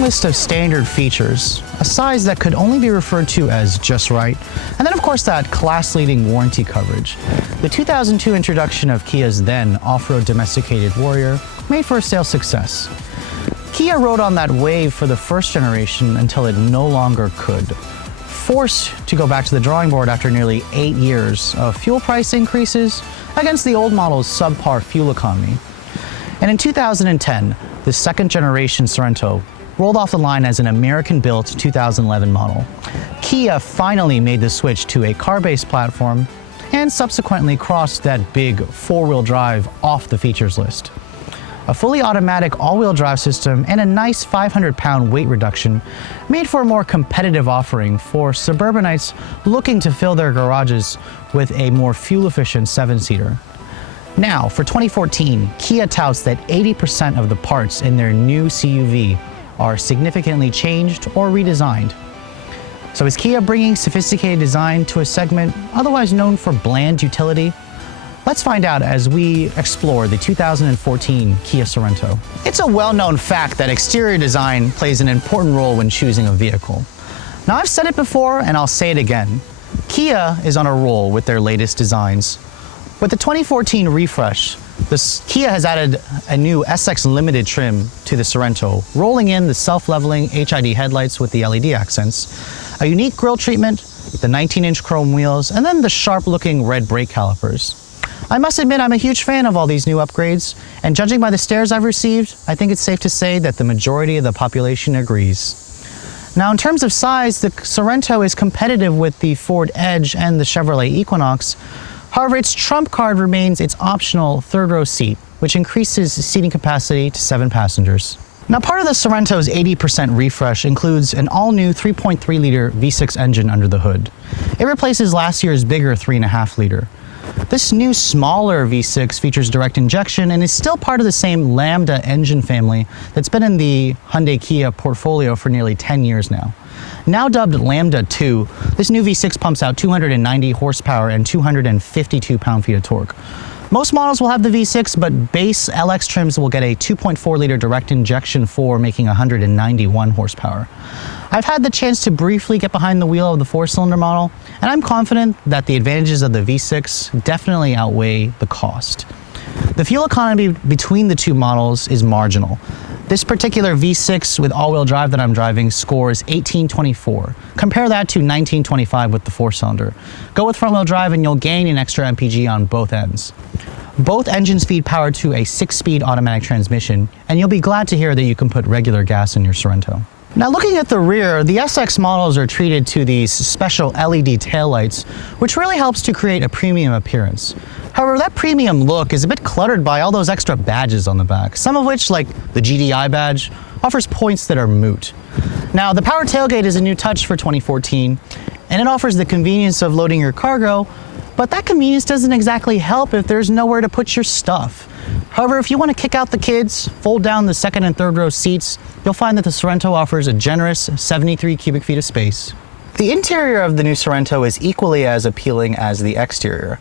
long list of standard features, a size that could only be referred to as just right, and then of course that class-leading warranty coverage. The 2002 introduction of Kia's then off-road domesticated Warrior made for a sales success. Kia rode on that wave for the first generation until it no longer could, forced to go back to the drawing board after nearly 8 years of fuel price increases against the old model's subpar fuel economy. And in 2010, the second generation Sorento rolled off the line as an American-built 2011 model. Kia finally made the switch to a car-based platform and subsequently crossed that big four-wheel drive off the features list. A fully automatic all-wheel drive system and a nice 500-pound weight reduction made for a more competitive offering for suburbanites looking to fill their garages with a more fuel-efficient 7-seater. Now, for 2014, Kia touts that 80% of the parts in their new CUV are significantly changed or redesigned. So is Kia bringing sophisticated design to a segment otherwise known for bland utility? Let's find out as we explore the 2014 Kia Sorento. It's a well-known fact that exterior design plays an important role when choosing a vehicle. Now, I've said it before and I'll say it again. Kia is on a roll with their latest designs. With the 2014 refresh, Kia has added a new SX Limited trim to the Sorento, rolling in the self-leveling HID headlights with the LED accents, a unique grille treatment, the 19-inch chrome wheels, and then the sharp-looking red brake calipers. I must admit I'm a huge fan of all these new upgrades, and judging by the stares I've received, I think it's safe to say that the majority of the population agrees. Now, in terms of size, the Sorento is competitive with the Ford Edge and the Chevrolet Equinox. However, its trump card remains its optional third-row seat, which increases seating capacity to 7 passengers. Now, part of the Sorento's 80% refresh includes an all-new 3.3-liter V6 engine under the hood. It replaces last year's bigger 3.5-liter. This new smaller V6 features direct injection and is still part of the same Lambda engine family that's been in the Hyundai Kia portfolio for nearly 10 years now. Now dubbed Lambda 2, this new V6 pumps out 290 horsepower and 252 pound-feet of torque. Most models will have the V6, but base LX trims will get a 2.4-liter direct injection 4, making 191 horsepower. I've had the chance to briefly get behind the wheel of the 4-cylinder model, and I'm confident that the advantages of the V6 definitely outweigh the cost. The fuel economy between the two models is marginal. This particular V6 with all-wheel drive that I'm driving scores 1824. Compare that to 1925 with the 4-cylinder. Go with front-wheel drive and you'll gain an extra mpg on both ends. Both engines feed power to a 6-speed automatic transmission, and you'll be glad to hear that you can put regular gas in your Sorento. Now, looking at the rear, the SX models are treated to these special LED taillights, which really helps to create a premium appearance. However, that premium look is a bit cluttered by all those extra badges on the back, some of which, like the GDI badge, offers points that are moot. Now, the power tailgate is a new touch for 2014, and it offers the convenience of loading your cargo, but that convenience doesn't exactly help if there's nowhere to put your stuff. However, if you want to kick out the kids, fold down the second and third row seats, you'll find that the Sorento offers a generous 73 cubic feet of space. The interior of the new Sorento is equally as appealing as the exterior.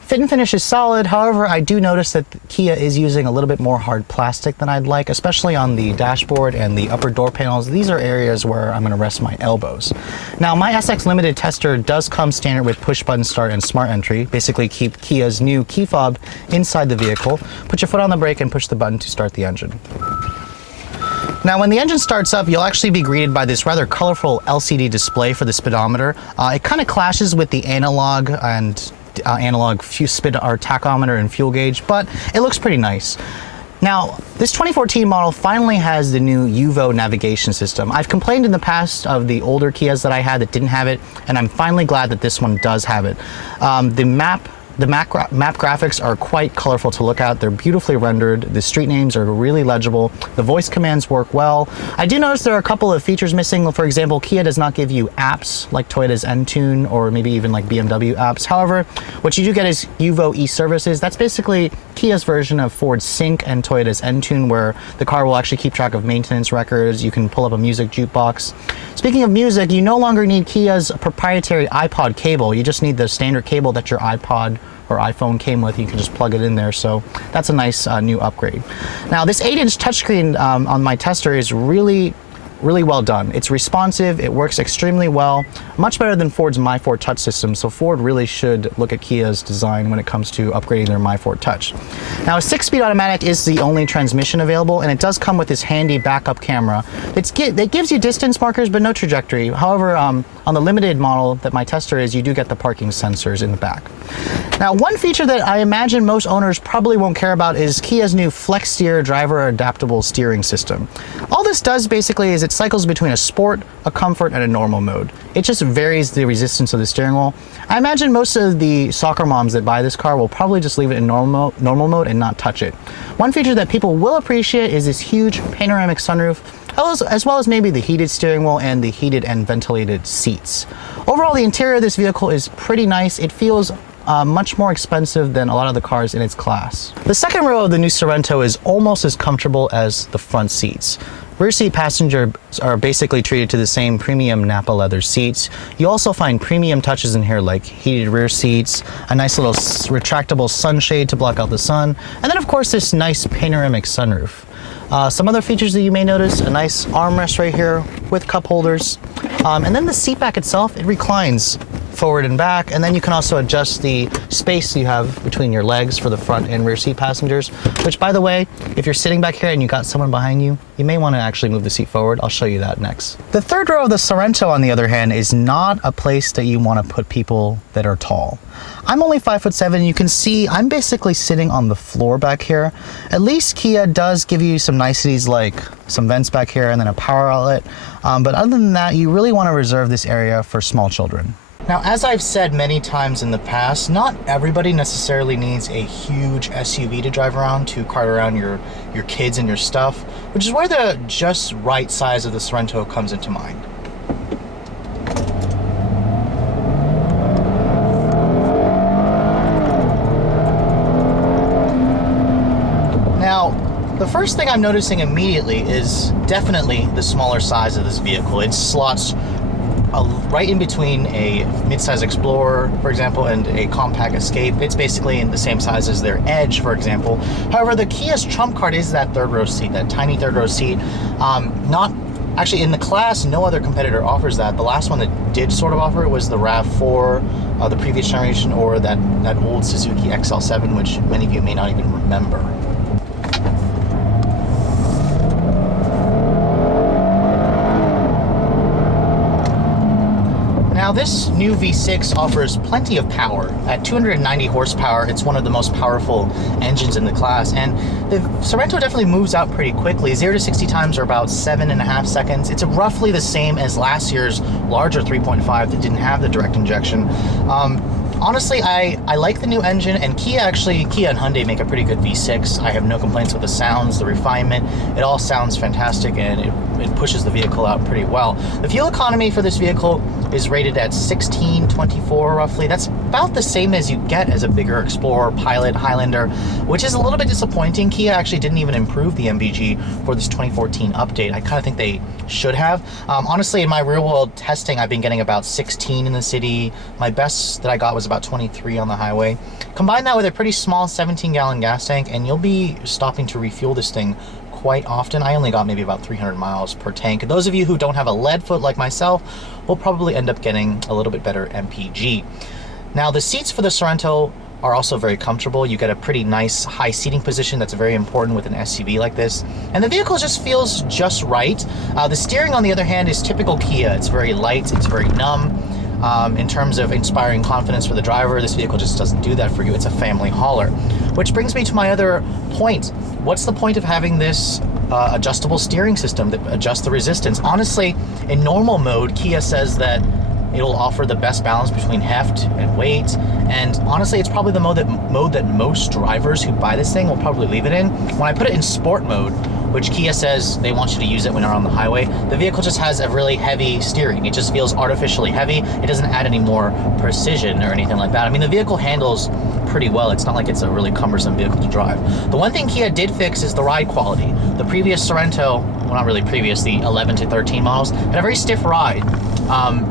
Fit and finish is solid, however, I do notice that Kia is using a little bit more hard plastic than I'd like, especially on the dashboard and the upper door panels. These are areas where I'm going to rest my elbows. Now, my SX Limited tester does come standard with push-button start and smart entry. Basically, keep Kia's new key fob inside the vehicle. Put your foot on the brake and push the button to start the engine. Now, when the engine starts up, you'll actually be greeted by this rather colorful LCD display for the speedometer. It kind of clashes with the analog tachometer and fuel gauge, but it looks pretty nice. Now, this 2014 model finally has the new Uvo Navigation System. I've complained in the past of the older Kias that I had that didn't have it, and I'm finally glad that this one does have it. The map graphics are quite colorful to look at. They're beautifully rendered. The street names are really legible. The voice commands work well. I do notice there are a couple of features missing. For example, Kia does not give you apps like Toyota's Entune or maybe even like BMW apps. However, what you do get is Uvo e-services. That's basically Kia's version of Ford's Sync and Toyota's Entune, where the car will actually keep track of maintenance records. You can pull up a music jukebox. Speaking of music, you no longer need Kia's proprietary iPod cable. You just need the standard cable that your iPod or iPhone came with. You can just plug it in there, so that's a nice new upgrade. Now, this 8-inch touchscreen on my tester is really really well done. It's responsive, it works extremely well, much better than Ford's My4 Touch system, so Ford really should look at Kia's design when it comes to upgrading their My4 Touch. Now, a 6-speed automatic is the only transmission available, and it does come with this handy backup camera. It gives you distance markers, but no trajectory. However, on the limited model that my tester is, you do get the parking sensors in the back. Now, one feature that I imagine most owners probably won't care about is Kia's new Flex Steer driver adaptable steering system. All this does basically is it cycles between a sport, a comfort, and a normal mode. It just varies the resistance of the steering wheel. I imagine most of the soccer moms that buy this car will probably just leave it in normal mode and not touch it. One feature that people will appreciate is this huge panoramic sunroof, as well as maybe the heated steering wheel and the heated and ventilated seats. Overall, the interior of this vehicle is pretty nice. It feels much more expensive than a lot of the cars in its class. The second row of the new Sorento is almost as comfortable as the front seats. Rear seat passengers are basically treated to the same premium Nappa leather seats. You also find premium touches in here like heated rear seats, a nice little retractable sunshade to block out the sun, and then of course this nice panoramic sunroof. Some other features that you may notice, a nice armrest right here with cup holders. And then the seat back itself, it reclines forward and back, and then you can also adjust the space you have between your legs for the front and rear seat passengers, which, by the way, if you're sitting back here and you got someone behind you, you may want to actually move the seat forward. I'll show you that next. The third row of the Sorento, on the other hand, is not a place that you want to put people that are tall. I'm only 5'7". You can see I'm basically sitting on the floor back here. At least Kia does give you some niceties like some vents back here and then a power outlet. But other than that, you really want to reserve this area for small children. Now, as I've said many times in the past, not everybody necessarily needs a huge SUV to drive around, to cart around your kids and your stuff, which is where the just right size of the Sorento comes into mind. Now, the first thing I'm noticing immediately is definitely the smaller size of this vehicle. It slots right in between a midsize Explorer, for example, and a compact Escape. It's basically in the same size as their Edge, for example. However, the Kia's trump card is that third row seat, that tiny third row seat. Not actually in the class, no other competitor offers that. The last one that did sort of offer it was the RAV4, the previous generation, or that old Suzuki XL7, which many of you may not even remember. Now, this new V6 offers plenty of power. At 290 horsepower, it's one of the most powerful engines in the class, and the Sorento definitely moves out pretty quickly. 0 to 60 times are about 7.5 seconds. It's roughly the same as last year's larger 3.5 that didn't have the direct injection. Honestly, I like the new engine, and Kia and Hyundai make a pretty good V6. I have no complaints with the sounds, the refinement. It all sounds fantastic, and it pushes the vehicle out pretty well. The fuel economy for this vehicle is rated at 1624 roughly. That's about the same as you get as a bigger Explorer, Pilot, Highlander, which is a little bit disappointing. Kia actually didn't even improve the MPG for this 2014 update. I kind of think they should have. Honestly, in my real world testing, I've been getting about 16 in the city. My best that I got was about 23 on the highway. Combine that with a pretty small 17-gallon gas tank, and you'll be stopping to refuel this thing quite often. I only got maybe about 300 miles per tank. Those of you who don't have a lead foot like myself will probably end up getting a little bit better MPG. Now, the seats for the Sorento are also very comfortable. You get a pretty nice high seating position that's very important with an SUV like this. And the vehicle just feels just right. The steering, on the other hand, is typical Kia. It's very light, it's very numb. In terms of inspiring confidence for the driver, this vehicle just doesn't do that for you. It's a family hauler. Which brings me to my other point. What's the point of having this adjustable steering system that adjusts the resistance? Honestly, in normal mode, Kia says that it'll offer the best balance between heft and weight, and honestly, it's probably the mode that most drivers who buy this thing will probably leave it in. When I put it in sport mode, which Kia says they want you to use it when you're on the highway, the vehicle just has a really heavy steering. It just feels artificially heavy. It doesn't add any more precision or anything like that. I mean, the vehicle handles pretty well. It's not like it's a really cumbersome vehicle to drive. The one thing Kia did fix is the ride quality. The previous Sorento well, not really previous, the 11 to 13 models, had a very stiff ride.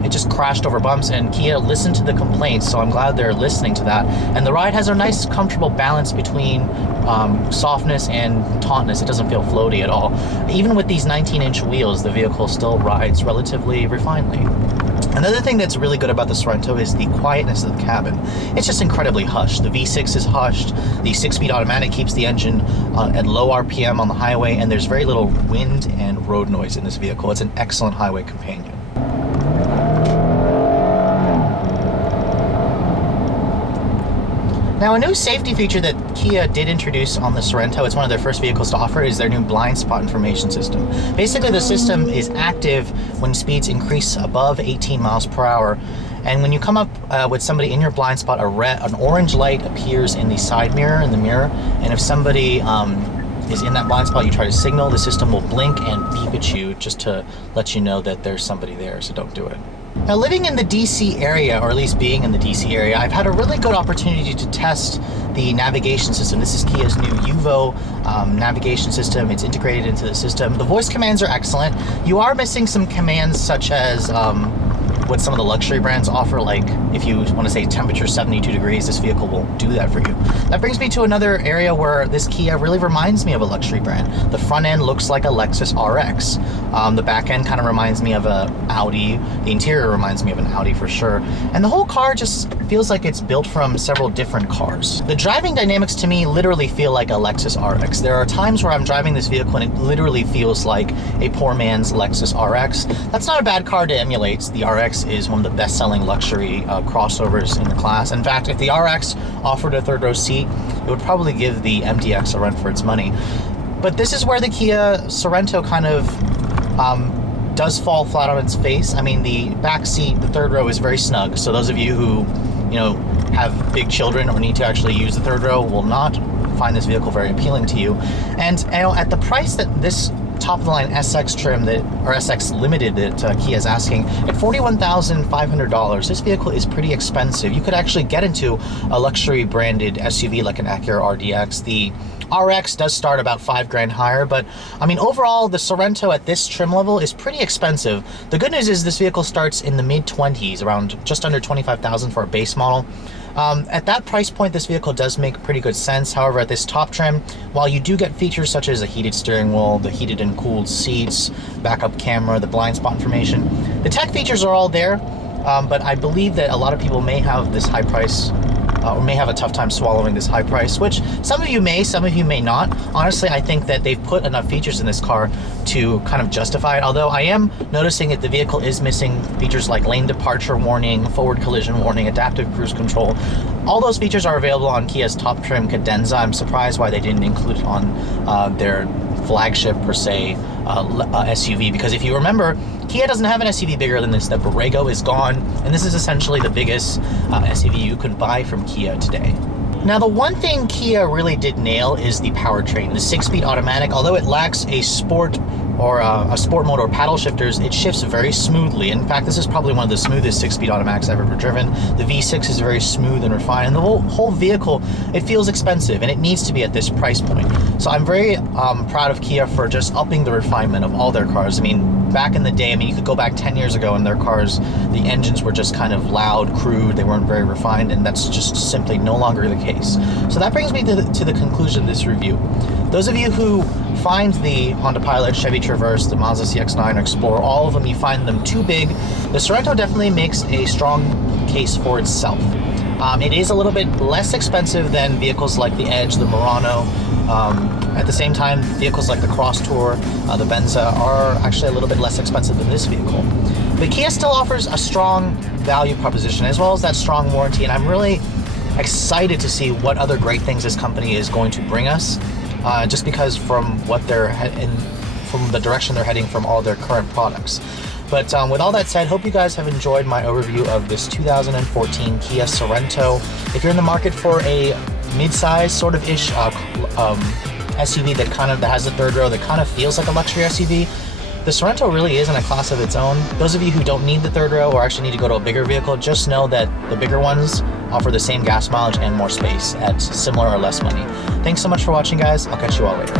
It just crashed over bumps, and Kia listened to the complaints, so I'm glad they're listening to that. And the ride has a nice, comfortable balance between softness and tautness. It doesn't feel floaty at all. Even with these 19-inch wheels, the vehicle still rides relatively refinedly. Another thing that's really good about the Sorento is the quietness of the cabin. It's just incredibly hushed. The V6 is hushed, the 6-speed automatic keeps the engine at low RPM on the highway, and there's very little wind and road noise in this vehicle. It's an excellent highway companion. Now, a new safety feature that Kia did introduce on the Sorento, it's one of their first vehicles to offer, is their new blind spot information system. Basically, the system is active when speeds increase above 18 miles per hour. And when you come up with somebody in your blind spot, an orange light appears in the side mirror, in the mirror. And if somebody is in that blind spot, you try to signal, the system will blink and beep at you just to let you know that there's somebody there, so don't do it. Now, living in the DC area, or at least being in the DC area, I've had a really good opportunity to test the navigation system. This is Kia's new Uvo navigation system. It's integrated into the system. The voice commands are excellent. You are missing some commands such as what some of the luxury brands offer, like if you want to say temperature 72 degrees, this vehicle won't do that for you. That brings me to another area where this Kia really reminds me of a luxury brand. The front end looks like a Lexus RX. The back end kind of reminds me of a Audi. The interior reminds me of an Audi for sure. And the whole car just feels like it's built from several different cars. The driving dynamics to me literally feel like a Lexus RX. There are times where I'm driving this vehicle and it literally feels like a poor man's Lexus RX. That's not a bad car to emulate. The RX is one of the best-selling luxury crossovers in the class. In fact, if the RX offered a third row seat, it would probably give the MDX a run for its money. But this is where the Kia Sorento kind of does fall flat on its face. I mean, the back seat, the third row is very snug. So those of you who, have big children or need to actually use the third row will not find this vehicle very appealing to you. And at the price that this top-of-the-line SX trim or SX Limited that Kia is asking, at $41,500, this vehicle is pretty expensive. You could actually get into a luxury branded SUV like an Acura RDX. The RX does start about $5,000 higher, but I mean, overall, the Sorento at this trim level is pretty expensive. The good news is this vehicle starts in the mid-20s, around just under $25,000 for a base model. At that price point, this vehicle does make pretty good sense. However, at this top trim, while you do get features such as a heated steering wheel, the heated and cooled seats, backup camera, the blind spot information, the tech features are all there, but I believe that a lot of people may have this high price or may have a tough time swallowing this high price, which some of you may, some of you may not. Honestly, I think that they've put enough features in this car to kind of justify it, although I am noticing that the vehicle is missing features like lane departure warning, forward collision warning, adaptive cruise control. All those features are available on Kia's top trim Cadenza. I'm surprised why they didn't include it on their flagship, per se, SUV, because if you remember, Kia doesn't have an SUV bigger than this. The Borrego is gone, and this is essentially the biggest SUV you could buy from Kia today. Now, the one thing Kia really did nail is the powertrain. The 6-speed automatic, although it lacks a sport or a sport mode or paddle shifters, it shifts very smoothly. In fact, this is probably one of the smoothest 6-speed automatics I've ever driven. The V6 is very smooth and refined, and the whole vehicle, it feels expensive, and it needs to be at this price point. So I'm very proud of Kia for just upping the refinement of all their cars. I mean, back in the day, you could go back 10 years ago and their cars, the engines were just kind of loud, crude, they weren't very refined, and that's just simply no longer the case. So that brings me to the conclusion of this review. Those of you who find the Honda Pilot, Chevy Traverse, the Mazda CX-9, Explorer, all of them, you find them too big, the Sorento definitely makes a strong case for itself. It is a little bit less expensive than vehicles like the Edge, the Murano. At the same time, vehicles like the Cross Tour, the Venza are actually a little bit less expensive than this vehicle. But Kia still offers a strong value proposition as well as that strong warranty, and I'm really excited to see what other great things this company is going to bring us, just because from what they're from the direction they're heading from all their current products. But with all that said, hope you guys have enjoyed my overview of this 2014 Kia Sorento. If you're in the market for a mid-size sort of ish SUV that has the third row, that kind of feels like a luxury SUV, the Sorento really is in a class of its own. Those of you who don't need the third row or actually need to go to a bigger vehicle, just know that the bigger ones offer the same gas mileage and more space at similar or less money. Thanks so much for watching, guys. I'll catch you all later.